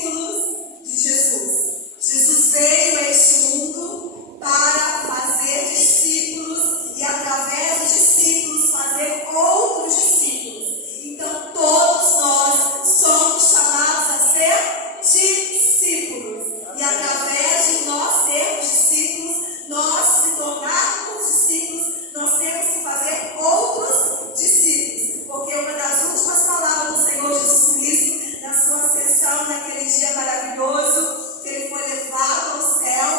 discípulos de Jesus. Jesus veio a este mundo para fazer discípulos e, através dos discípulos, fazer outros discípulos. Então, todos nós somos chamados a ser discípulos. E, através de nós sermos discípulos, nós se tornarmos discípulos, nós temos que fazer outros discípulos. Porque uma das últimas palavras do Senhor Jesus Cristo, na sua ascensão, naquele dia maravilhoso, que ele foi levado ao céu,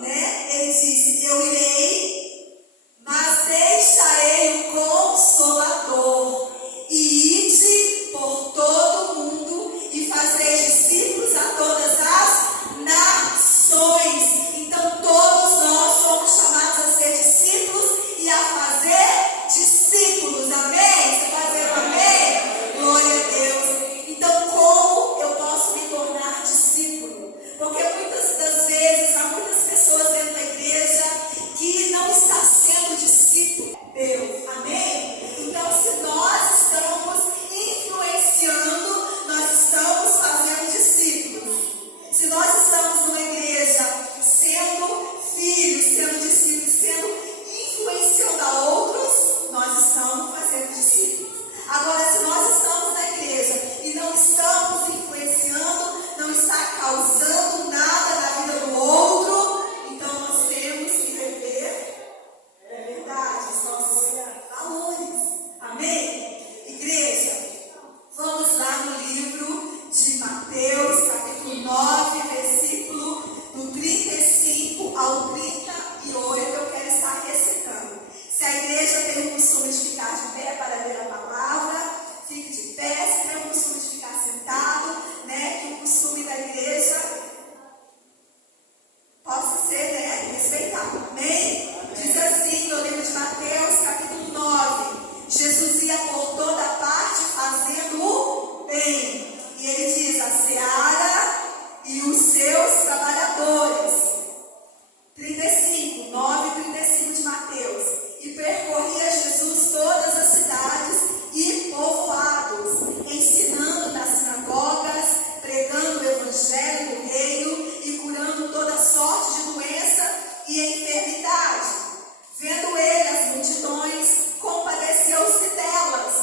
né? Ele disse: eu irei, mas deixarei o Consolador, e ide por todo o mundo e fazei discípulos a todas as nações. Então todos nós somos chamados a ser discípulos e a fazer discípulos. Amém? Você está dizendo amém? Glória a Deus. Então, como eu posso me tornar discípulo? Porque muitas das vezes há muitas pessoas dentro da igreja que não estão sendo discípulos de Deus. Amém? Então, se nós estamos influenciando, nós estamos fazendo discípulos. Se nós estamos numa igreja sendo filhos, sendo discípulos, sendo influenciando a outros, nós estamos fazendo discípulos. Agora, se nós estamos na igreja e não estamos influenciando, não está causando nada na vida do outro, então nós temos que rever, é verdade, os nossos valores. Amém? Igreja, vamos lá no livro de Mateus, capítulo 9, versículo do 35 ao 38, eu quero estar recitando. Se a igreja tem o costume de ficar de pé para ler a palavra, fique de pé. Se tem o costume de ficar sentado, né, que o costume da igreja possa ser, né, respeitado. Amém? Diz assim no livro de Mateus, capítulo 9: Jesus ia por toda parte fazendo o bem. E ele diz: a seara e os seus trabalhadores. 35, 9 e 35 de Mateus. E percorria Jesus todas as cidades e povoados, ensinando nas sinagogas, pregando o evangelho do reino e curando toda sorte de doença e enfermidade. Vendo ele as multidões, compadeceu-se delas,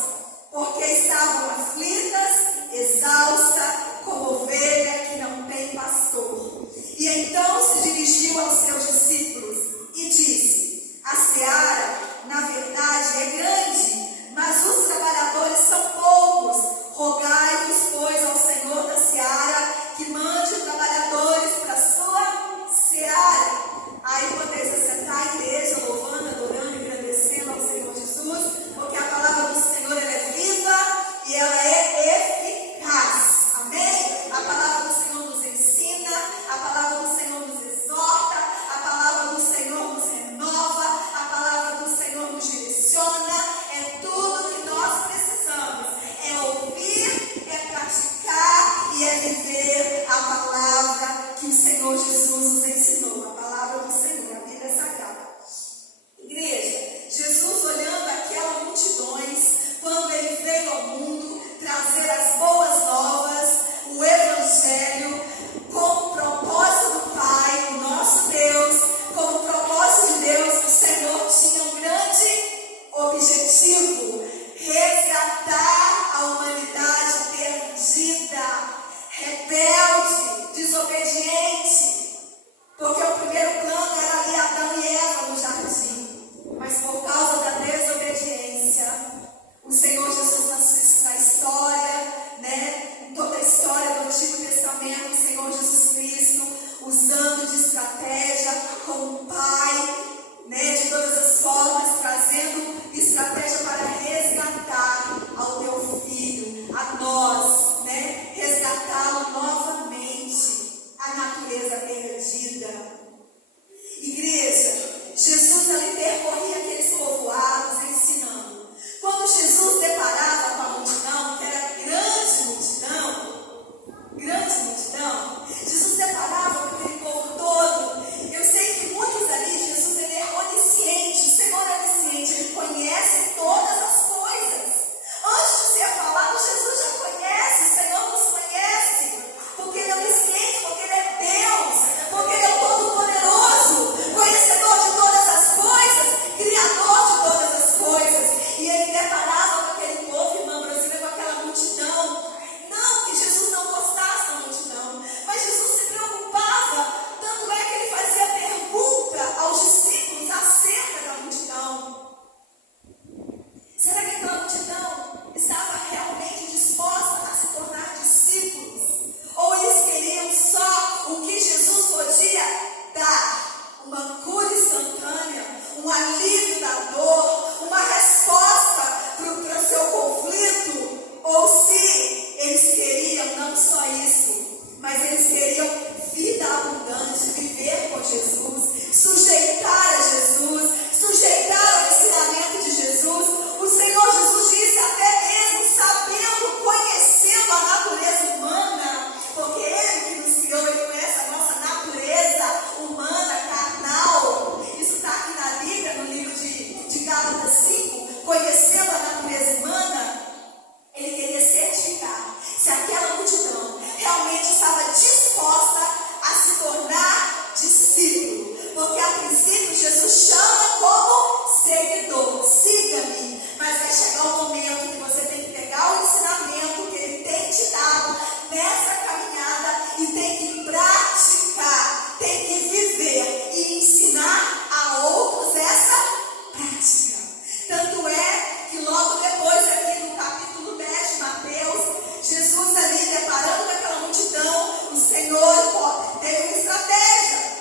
porque estavam aflitas, exaustas, como ovelha que não tem pastor. E então se dirigiu aos seus discípulos e disse: a seara, na verdade, é grande, mas os trabalhadores são poucos. Rogai-vos, pois, ao Senhor da seara que mande trabalhadores para a sua seara. Aí podeis assentar a igreja, louvando, adorando, agradecendo ao Senhor Jesus, porque a palavra do Senhor ela é viva e ela é eficaz. Amém? A palavra do Senhor nos ensina, a palavra do Senhor nos exorta, a palavra do Senhor nos renova, a palavra do Senhor nos direciona. É tudo que nós precisamos. É ouvir, é praticar e é viver a palavra que o Senhor Jesus nos ensinou. A palavra do Senhor, a Bíblia Sagrada. Igreja, Jesus olhando aquelas multidões, quando ele veio ao mundo trazer as boas novas, o evangelho, como propósito do Pai, o nosso Deus, como propósito de Deus, o Senhor tinha um grande objetivo: resgatar a humanidade perdida, rebelde, desobediente. Porque o primeiro plano era ali Adão e Eva no jardim, mas por causa da desobediência, o Senhor Jesus na história, né, em toda a história do Antigo Testamento, o Senhor Jesus Cristo usando de estratégia como Pai, né, de todas as formas, trazendo estratégia para resgatar ao teu filho, a nós, né, resgatá-lo novamente, a natureza perdida. Igreja, Jesus ali percorria aqueles povoados ensinando. Quando Jesus deparava com a multidão, que era grande multidão, Jesus deparava com aquele povo todo, realmente estava disposta a se tornar discípulo. Porque a princípio Jesus chama como seguidor, siga-me. Mas vai chegar um momento que você tem que pegar o ensinamento que ele tem te dado nessa caminhada e tem que praticar, tem que viver e ensinar a outros essa prática. Tanto é que logo depois aqui no capítulo 10 de Mateus, Jesus ali deparando com aquela multidão, o Senhor teve uma estratégia.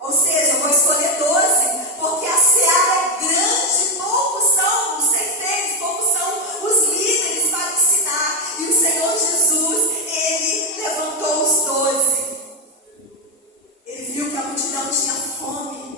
Ou seja, eu vou escolher 12, porque a seara é grande, poucos são os ceifeiros, poucos são os líderes para ensinar. E o Senhor Jesus, ele levantou os 12. Ele viu que a multidão tinha fome.